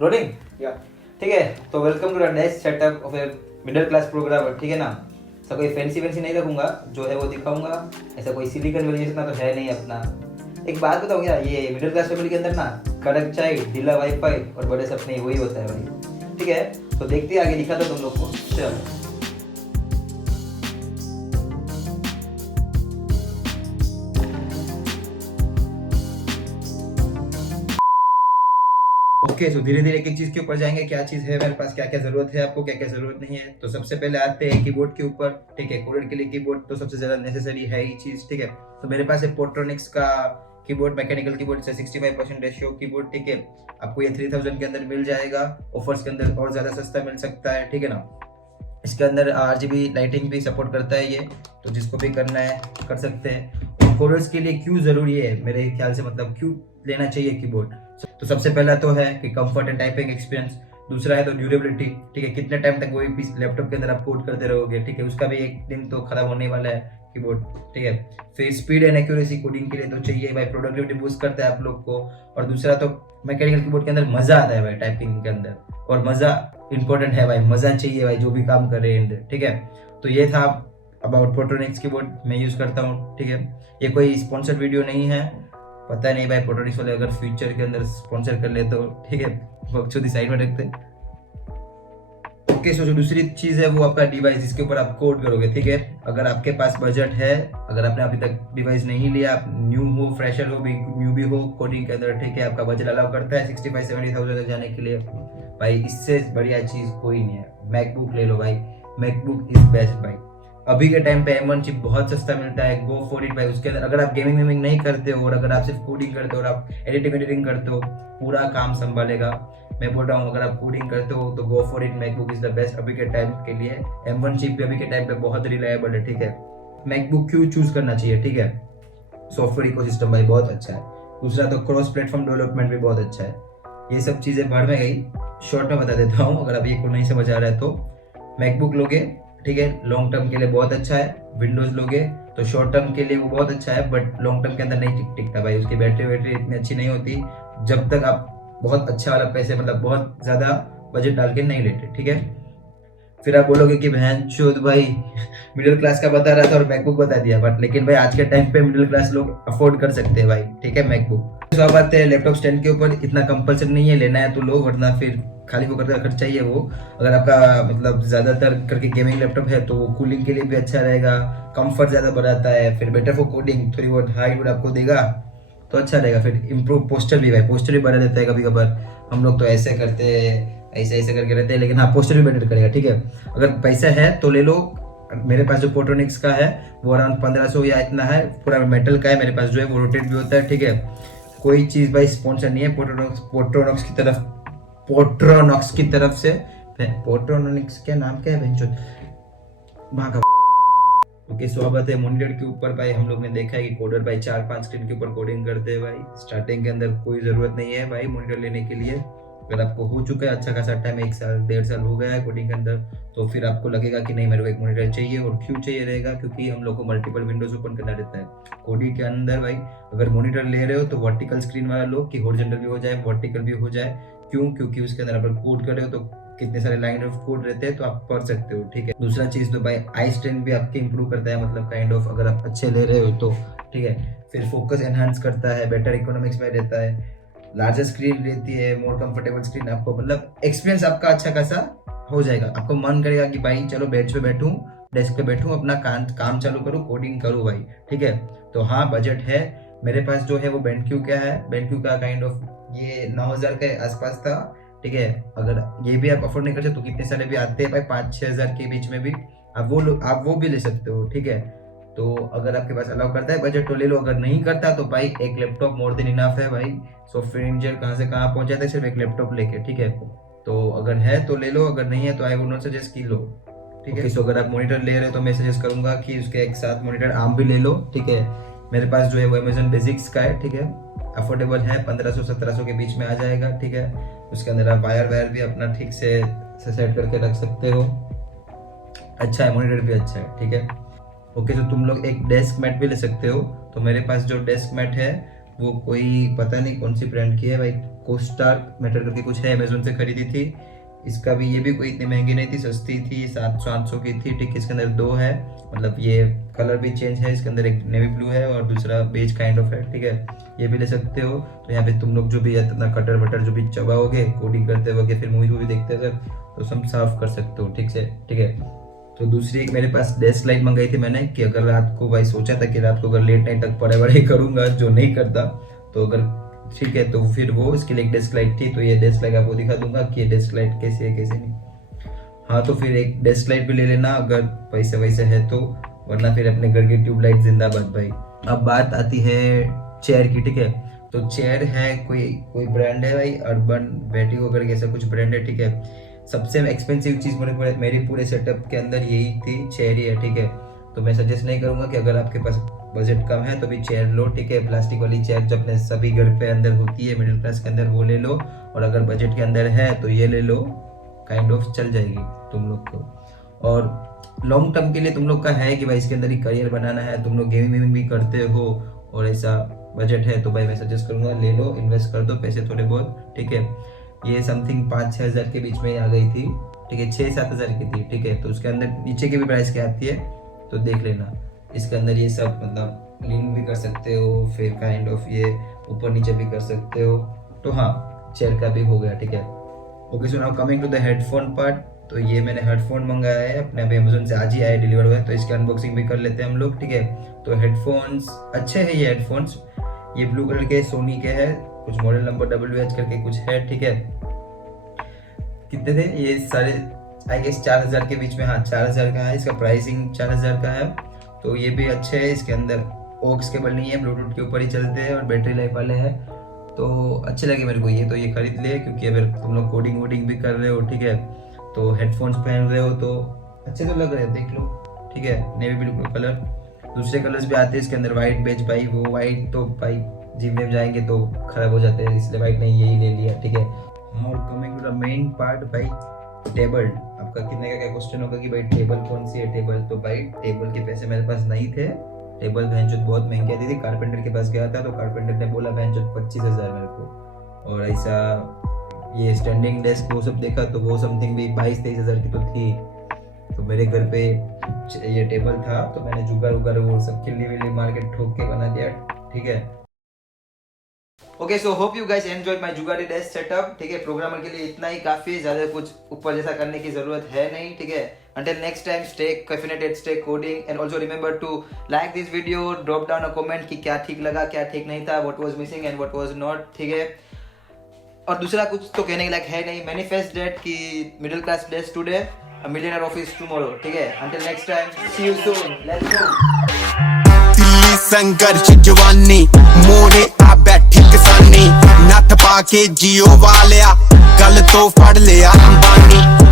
Rolling या ठीक है। तो welcome to the desk setup of a middle class programmer, ठीक है ना। ऐसा कोई फैंसी नहीं रखूंगा, जो है वो दिखाऊंगा। ऐसा कोई सिलिकॉन वैली जैसा तो है नहीं अपना। एक बात बताऊँ क्या, ये मिडिल क्लास फैमिली के अंदर ना कड़क चाय, ढीला वाईफाई और बड़े सपने वही होता है भाई, ठीक है। तो देखते हैं, आगे दिखाता हूं तुम लोग को। चलो ओके, तो धीरे धीरे एक एक चीज के ऊपर जाएंगे। क्या चीज है मेरे पास, क्या क्या जरूरत है आपको, क्या क्या जरूरत नहीं है। तो सबसे पहले आते हैं कीबोर्ड के ऊपर, ठीक है। कोडर के लिए कीबोर्ड तो सबसे ज्यादा नेसेसरी है ही चीज, ठीक है। तो मेरे पास है पोर्ट्रोनिक्स का कीबोर्ड, मैकेनिकल कीबोर्ड से 65% रेशियो कीबोर्ड, ठीक है। आपको ये 3000 के अंदर मिल जाएगा। ऑफर्स के अंदर और ज्यादा सस्ता मिल सकता है, ठीक है ना। इसके अंदर RGB लाइटिंग भी सपोर्ट करता है ये, तो जिसको भी करना है कर सकते हैं। और कोडर्स के लिए क्यों जरूरी है मेरे ख्याल से, मतलब क्यों लेना चाहिए कीबोर्ड। तो सबसे पहला तो है कि कंफर्ट एंड टाइपिंग एक्सपीरियंस। दूसरा है तो ड्यूरेबिलिटी, ठीक है। कितने टाइम तक वही पीस लैपटॉप के अंदर आप कोड करते रहोगे, ठीक है। उसका भी एक दिन तो खराब होने वाला है कीबोर्ड, ठीक है। फिर स्पीड एंड एक्यूरेसी कोडिंग के लिए तो चाहिए भाई, प्रोडक्टिविटी बूस्ट करता है आप लोग को। और दूसरा तो मैकेनिकल कीबोर्ड के अंदर मजा आता है भाई टाइपिंग के अंदर, और मजा इंपॉर्टेंट है भाई, मजा चाहिए भाई जो भी काम कर रहे हैं, ठीक है। तो ये था अबाउट प्रोटोनिक्स कीबोर्ड, मैं यूज करता हूँ, ठीक है। ये कोई स्पॉन्सर्ड वीडियो नहीं है, पता नहीं भाई प्रोटोनिक्स वाले अगर फ्यूचर के अंदर स्पॉन्सर कर ले तो, ठीक है। बकचोदी साइड में रखते। ओके, सो जो दूसरी चीज है वो आपका डिवाइस, जिसके ऊपर आप कोड करोगे, ठीक है। अगर आपके पास बजट है, अगर आपने अभी तक डिवाइस नहीं लिया, आप न्यू हो, फ्रेशर हो, न्यू भी हो कोडिंग के अंदर, ठीक है। आपका बजट अलाउ करता है 65-70,000 तक जाने के लिए, भाई इससे बढ़िया चीज कोई नहीं है। मैकबुक ले लो भाई, मैकबुक इज बेस्ट भाई। अभी के टाइम पे M1 चिप बहुत सस्ता मिलता है, गो फॉर इट भाई। उसके अंदर अगर आप गेमिंग वेमिंग नहीं करते हो, और अगर आप सिर्फ कोडिंग करते हो और आप एडिटिंग करते हो, पूरा काम संभालेगा। मैं बोल रहा हूँ अगर आप कोडिंग करते हो तो go for it, MacBook is the best अभी के टाइम के लिए। M1 चिप भी अभी के टाइम पे बहुत रिलायबल है, ठीक है। मैकबुक क्यों चूज करना चाहिए, ठीक है। सॉफ्टवेयर इकोसिस्टम भाई बहुत अच्छा है। दूसरा तो क्रॉस प्लेटफॉर्म डेवलपमेंट भी बहुत अच्छा है। ये सब चीजें बाहर में गई, शॉर्ट में बता देता हूँ अगर अभी को नहीं समझ आ रहा है तो। मैकबुक लोगे, ठीक है, लॉन्ग टर्म के लिए बहुत अच्छा है। विंडोज लोगे तो शॉर्ट टर्म के लिए वो बहुत अच्छा है, बट लॉन्ग टर्म के अंदर नहीं टिकता भाई। उसकी बैटरी इतनी अच्छी नहीं होती जब तक आप बहुत अच्छा वाला पैसे, मतलब बहुत ज्यादा बजट डाल के नहीं लेते, ठीक है। फिर आप बोलोगे कि बहन चोद भाई मिडिल क्लास का बता रहा था और मैकबुक बता दिया, बट लेकिन भाई आज के टाइम पे मिडिल क्लास लोग अफोर्ड कर सकते हैं भाई, ठीक है, मैकबुक। तो अब आते हैं लैपटॉप स्टैंड के ऊपर। इतना कंपल्सरी नहीं है, लेना है तो लो, वरना फिर खाली वो का खर्चा ही है वो। अगर आपका मतलब ज्यादातर करके गेमिंग लैपटॉप है तो वो कूलिंग के लिए भी अच्छा रहेगा, कंफर्ट ज्यादा बढ़ाता है, फिर बेटर फॉर कोडिंग, थोड़ी बहुत हाइट आपको देगा तो अच्छा रहेगा। फिर इम्प्रूव पोस्टर भी भाई, पोस्टर भी बढ़ा देता है कभी कभार। हम लोग तो ऐसे करते हैं, ऐसे ऐसे करके रहते हैं, लेकिन हाँ पोस्टर भी बेटर करेगा, ठीक है। अगर पैसा है तो ले लो। मेरे पास जो पोर्ट्रोनिक्स का है वो अराउंड 1500 या इतना है, पूरा मेटल का है मेरे पास, जो है वो रोटेट भी होता है, ठीक है। कोई चीज भाई स्पॉन्सर नहीं है पोर्ट्रोनिक्स की तरफ, पोर्ट्रोनिक्स की तरफ से। पोर्ट्रोनिक्स क्या नाम क्या है बेंचो भागा। ओके, स्वागत है मॉनिटर के ऊपर भाई। हम लोग ने देखा है कि कोडर भाई 4-5 स्क्रीन के ऊपर कोडिंग करते हैं भाई। स्टार्टिंग के अंदर कोई जरूरत नहीं है भाई मॉनिटर लेने के लिए। अगर आपको हो चुका है अच्छा खासा टाइम, 1 साल 1.5 साल हो गया है कोडिंग के अंदर, तो फिर आपको लगेगा कि नहीं मेरे को एक मॉनिटर चाहिए। और क्यों चाहिए रहेगा, क्योंकि हम लोग को मल्टीपल विंडोज ओपन करना रहता है कोडिंग के अंदर भाई। अगर मॉनिटर ले रहे हो तो वर्टिकल स्क्रीन वाला लो, कि हॉरिजॉन्टल भी हो जाए, वर्टिकल भी हो जाए। क्यों, क्योंकि उसके अंदर अगर कोड कर रहे हो तो कितने सारे लाइन ऑफ कोड रहते हैं तो आप पढ़ सकते हो, ठीक है। दूसरा चीज तो भाई आई स्ट्रेंथ भी आपके इंप्रूव करता है, मतलब काइंड ऑफ अगर आप अच्छे ले रहे हो तो, ठीक है। फिर फोकस एनहांस करता है, बेटर इकोनॉमिक्स में रहता है, लार्जर स्क्रीन रहती है, मोर कंफर्टेबल स्क्रीन, आपको मतलब एक्सपीरियंस आपका अच्छा खासा हो जाएगा। आपको मन करेगा कि भाई चलो बेंच पे बैठूं, डेस्क पे बैठूं, अपना काम चालू करूं, कोडिंग करूं भाई, ठीक है। तो हाँ बजट है मेरे पास, जो है वो BenQ क्या है, BenQ का काइंड ऑफ ये 9000 के आसपास था, ठीक है। अगर ये भी आप अफोर्ड नहीं कर सकते तो कितने सारे भी आते हैं भाई 5-6 हजार के बीच में भी, आप वो भी ले सकते हो, ठीक है। तो अगर आपके पास अलाउ करता है बजट तो ले लो, अगर नहीं करता तो भाई एक लैपटॉप मोर देन इनफ है भाई। सॉफ्टवेयर इंजीनियर कहाँ से कहाँ पहुंच जाता है सिर्फ एक लैपटॉप लेके, ठीक है। तो अगर है तो ले लो, अगर नहीं है तो आई वुड नॉट सजेस्ट की लो, ठीक है। सो अगर आप मॉनिटर ले रहे हो तो मैं सजेस्ट करूंगा कि उसके एक साथ मॉनिटर आर्म भी ले लो, ठीक है। मेरे पास जो है वो अमेजन बेसिक्स का है, ठीक है। अफोर्डेबल है, 1500-1700 के बीच में आ जाएगा, ठीक है। उसके अंदर आप वायर भी अपना ठीक से सेट करके रख सकते हो। अच्छा है, मॉनिटर भी अच्छा है, ठीक है। ओके, तो तुम लोग एक डेस्क मैट भी ले सकते हो। तो मेरे पास जो डेस्क मैट है वो कोई पता नहीं कौन सी ब्रांड की है भाई, कोस्टार मैटर करके कुछ है, अमेजोन से खरीदी थी। इसका भी, ये भी कोई इतनी महंगी नहीं थी, सस्ती थी, 700 की थी। ठीक है, इसके अंदर दो है, मतलब ये कलर भी चेंज है, इसके अंदर एक नेवी ब्लू है और दूसरा बेज काइंड ऑफ है। ठीक है, ये भी ले सकते हो। तो यहाँ पे तुम लोग जो भी अपना कटर वटर जो भी चबाओगे कोडिंग करते वक्त, फिर मूवी देखते वक्त, तो सब साफ कर सकते हो। ठीक से, ठीक है। तो दूसरी एक मेरे पास डेस्क लाइट मंगाई थी मैंने, कि अगर रात को, भाई सोचा था कि रात को अगर लेट नाइट तक पढ़ाई करूंगा, जो नहीं करता, तो अगर ठीक है, तो फिर वो इसके लिए एक डेस्क लाइट थी। तो ये डेस्क लाइट आपको दिखा दूंगा कि ये डेस्क लाइट कैसे है कैसे नहीं। हाँ, तो फिर एक डेस्क लाइट भी ले लेना अगर पैसे वैसे है तो, वरना फिर अपने घर की ट्यूबलाइट जिंदाबाद भाई। अब बात आती है चेयर की। ठीक है, तो चेयर है, कोई ब्रांड है भाई, अर्बन बैटिको करके ऐसा कुछ ब्रांड है। ठीक है, सबसे एक्सपेंसिव चीज़ मेरी पूरे सेटअप के अंदर यही थी, चेयर ही है। ठीक है, तो मैं सजेस्ट नहीं करूँगा कि अगर आपके पास बजट कम है तो भी चेयर लो। ठीक है, प्लास्टिक वाली चेयर जो अपने सभी घर पे अंदर होती है मिडिल क्लास के अंदर, वो ले लो। और अगर बजट के अंदर है तो ये ले लो, काइंड ऑफ चल जाएगी तुम लोग को। और लॉन्ग टर्म के लिए तुम लोग का है कि भाई इसके अंदर ही करियर बनाना है, तुम लोग गेमिंग भी करते हो और ऐसा बजट है, तो भाई मैं सजेस्ट करूँगा ले लो, इन्वेस्ट कर दो पैसे थोड़े बहुत। ठीक है, ये समथिंग 5-6 हज़ार के बीच में आ गई थी। ठीक है, 6-7 हज़ार की थी। ठीक है, तो उसके अंदर नीचे की भी प्राइस क्या आती है तो देख लेना। इसके अंदर ये सब मतलब लीन भी कर सकते हो, फिर काइंड ऑफ ये ऊपर नीचे भी कर सकते हो। तो हाँ, चेयर का भी हो गया। ठीक है, okay, so now coming to the headphone part. तो ये मैंने हेडफोन मंगाया है अपने, अभी अमेजोन से आज ही आया, डिलीवर हुआ है, तो इसकी अनबॉक्सिंग भी कर लेते हैं हम लोग। ठीक है, तो हेडफोन्स अच्छे हैं ये हेडफोन्स, ये ब्लू कलर के सोनी के है, कुछ मॉडल नंबर WH करके कुछ है। ठीक है, कितने थे ये सारे, आई गेस 4000 के बीच में। हाँ, 4000 का है, इसका प्राइसिंग 4000 का है। तो ये भी अच्छे है, इसके अंदर ऑक्स केबल नहीं है, ब्लूटूथ के ऊपर ही चलते हैं और बैटरी लाइफ वाले हैं, तो अच्छे लगे मेरे को ये। तो ये खरीद ले, क्योंकि अगर तुम लोग कोडिंग वोडिंग भी कर रहे हो, ठीक है, तो हेडफोन्स पहन रहे हो तो अच्छे तो लग रहे हैं, देख लो। ठीक है, नेवी ब्लू कलर, दूसरे कलर्स भी आते हैं इसके अंदर, वाइट बेज भाई, वो वाइट तो भाई जिम में जाएंगे तो खराब हो जाते हैं, इसलिए वाइट नहीं, यही ले लिया। ठीक है, और coming to the main part भाई, टेबल। आपका कितने का क्या क्वेश्चन होगा कि भाई टेबल कौन सी है टेबल, तो भाई टेबल के पैसे मेरे पास नहीं थे, टेबल भैंचोद बहुत महंगी आती थी। कारपेंटर के पास गया था तो कारपेंटर ने बोला भैंचोद 25,000 मेरे को, और ऐसा ये स्टैंडिंग डेस्क वो सब देखा तो वो समथिंग भी 22-23 हज़ार की तो थी। तो मेरे घर पे ये टेबल था तो मैंने जुगाड़ उगाड़ वो सब खिल्ली विल्ली मार के ठोक के बना दिया। ठीक है, okay, so hope you guys enjoyed my जुगाड़ी डेस्क सेटअप। ठीक है, प्रोग्रामर के लिए इतना ही काफी, ज्यादा कुछ ऊपर जैसा करने की जरूरत है नहीं। ठीक है, until next time stay caffeinated, stay coding, and also remember to like this video, drop down a comment कि क्या ठीक लगा क्या ठीक नहीं था, what was missing and what was not। ठीक है, और दूसरा कुछ तो कहने के लायक है नहीं, manifest that कि middle class days today, a millionaire office tomorrow। ठीक है, until next time, see you soon, let's go। Delhi संघर्ष जवानी, मोड़े आ बैठी किसानी, नੱਥ पा के जियो वालिया, गल तो फड़ लिया अंबानी।